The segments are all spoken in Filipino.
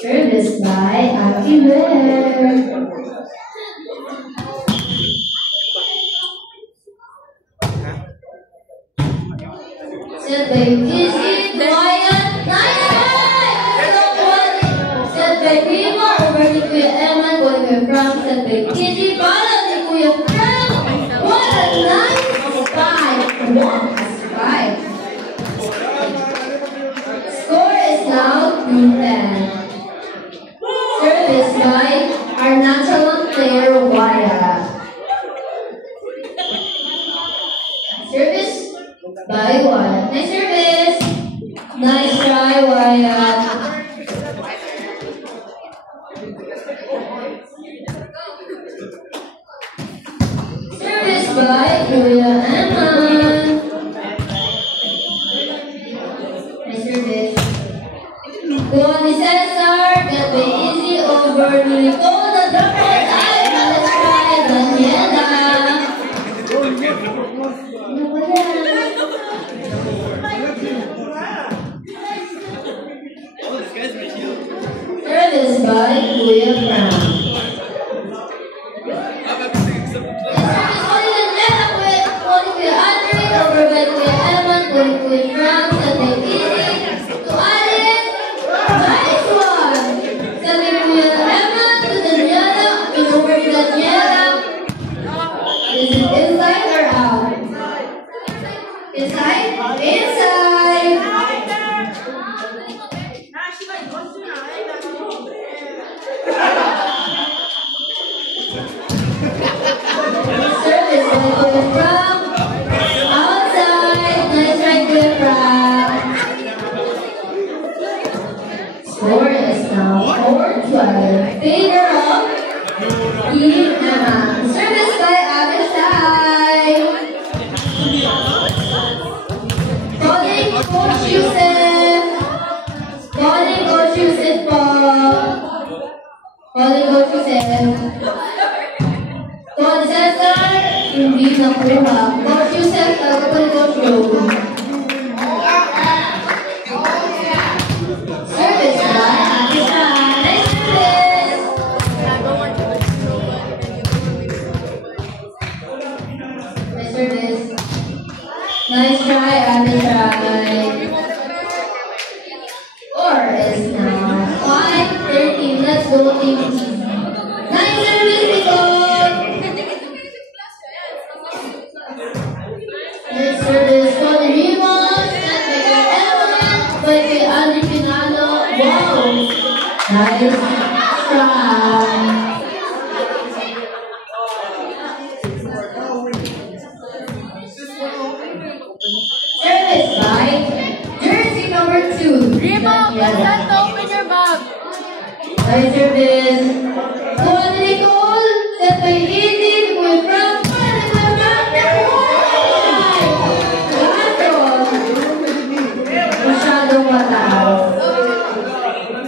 Service by Aki Bear. Set by Kizzy, Wyatt, nice try! Set by Primo, over to Kuya Eman, going to Frank, set by Kizzy, follow to Kuya Frank. What a nice spike! What a spike! Score is now 3-10. Service by our natural player, Wyatt. Service by Wyatt. Nice service. Nice try, Wyatt. Service by Kuya Eman. Nice service. Go on the Cesar. Get by easy over to Nicole. The drop right eye. Let's try Daniela. Service by Kuya Brown. Service by Daniela. Is it inside or out? Inside? Inside! Service by Kuya Frank. Outside. Nice try, Kuya Frank. Score is now 4-12. Favor of Team Emma. Service by Abishai. Calling Coach Yusef. Calling Coach Yusef po. Calling Coach Yusef. Coach Cesar, hindi nakuha. Coach Yusef, talaga po ni Coach Joe. Service by Abishai. Nice service. Nice service. Nice try, Abishai. Score is now 5-13. Let's go, Team T. Nice service, Nicole. Nice service for the Rivals. That's by Kuya Evan. By Kuya Andre Pinalo. Wow. Nice try. Service by jersey number 2. Remo, Constanta, open your bag. Nice service. Kuha ni Nicole. Set by Easy. Kuya Frank. Kuya Frank. Masyadong mataas.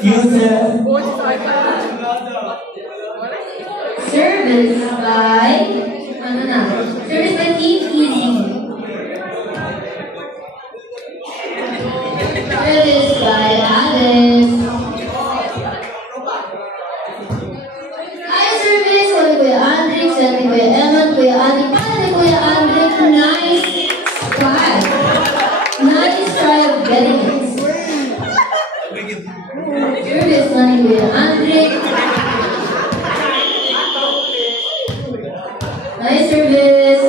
Yusef. Service by Service by Team Easy. Service by Alice. High service for Kuya Andrick, set ni Kuya Eman, Kuya Adi, para ni Kuya Andrick. Nice try. Nice try of getting it. Service na ni Kuya Andrick. Nice service.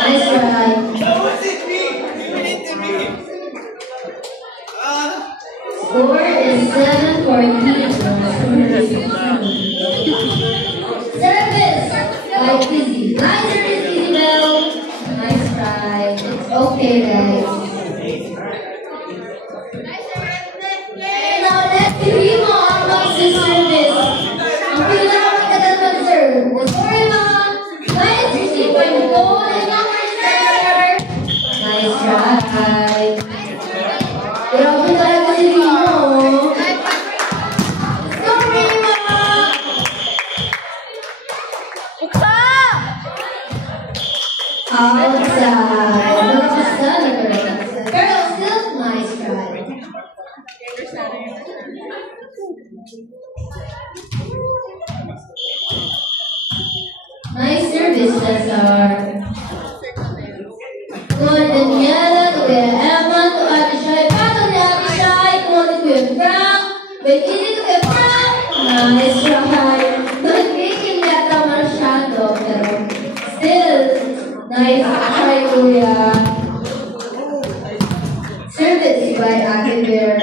Nice try. Score is 7-14. Service by Izzy. Nice service, Isabel. Nice try. It's okay, guys. Now let's Remo unbox this service. Ang pinaka-matagal mag-serve. The score na. Nice receive by Nicole and number 7. Nice try. Grabe talaga si Remo. Let's go, Remo! Uksa! Outside. Pero still nice try. Nice service, Cesar. Good, Daniela, to Kuya Eman, to Abishai, pato ni Abishai, good to Kuya Frank, with Easy to Kuya Frank. Nice try. Not making yata masyado, pero still, nice try, Kuya. Service by Ate Bear.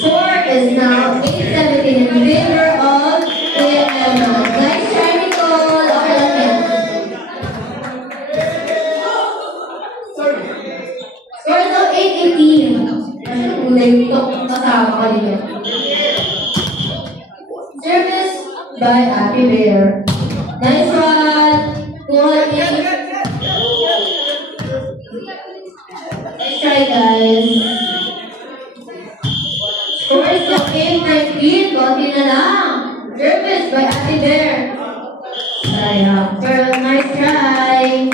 Score is now 8-17 in favor of Kuya Eman. Nice try, Nicole. Okay lang yan. Score is now 8-18. Kasi kulay ito kasama ka din. Service by Ate Bear. Nice one. Good. Nice try, guys. Score is now 8-19. Konti na lang. Service by Ate Bear. Sayang. Pero nice try.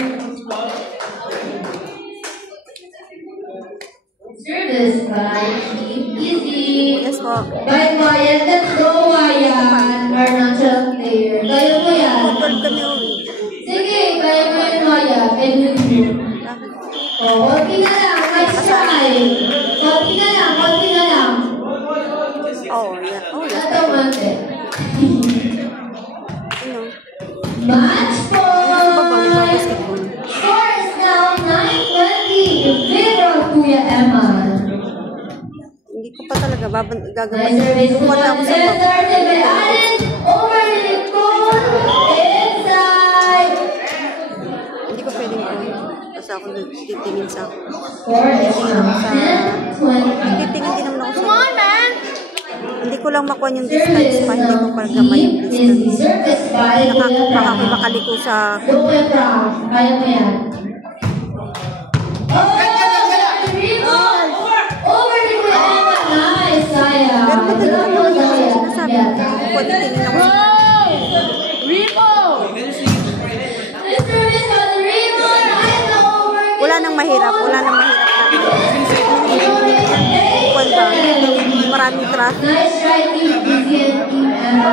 Service by Team Easy. Yes po. By Wyatt. Let's go, Wyatt. Our natural player. Kaya mo yan. Sige, kaya mo yan, Wyatt. And you. Oh, konti na lang. Nice try. Konti na lang. Konti na lang. Oh, yeah. Oh, yeah. Ito, mante. Match point! Basketball. Score is now 9-20 in favor of Kuya Eman. Hindi ko pa talaga Nice gagawin. service to Wala ako sa Juan. Started by Allen. Over the Nicole. Inside. Hindi ko pwedeng gawin. Kasi ako nagtitingin sa... Score is now 10-20. Titingin din naman ako Come sa... on, man! Hindi ko lang makuha yung distance pa. Hindi ko pa gamay yung Is distance. the service by Baka Kuya ako Eman. makaliko sa... Go Kuya Prab. Kaya mo yan. Oh! Rebound! Over the Kuya Eman. Nice, sayang. Pero madali lang naman yung Sayang. sinasabi ko. Pwede tingin ako sa... Rebound! The service on the rebound. Nice na over. Wala nang mahirap. Wala nang mahirap na. Maraming traffic. Nice try, Team Vivian, Team Emma.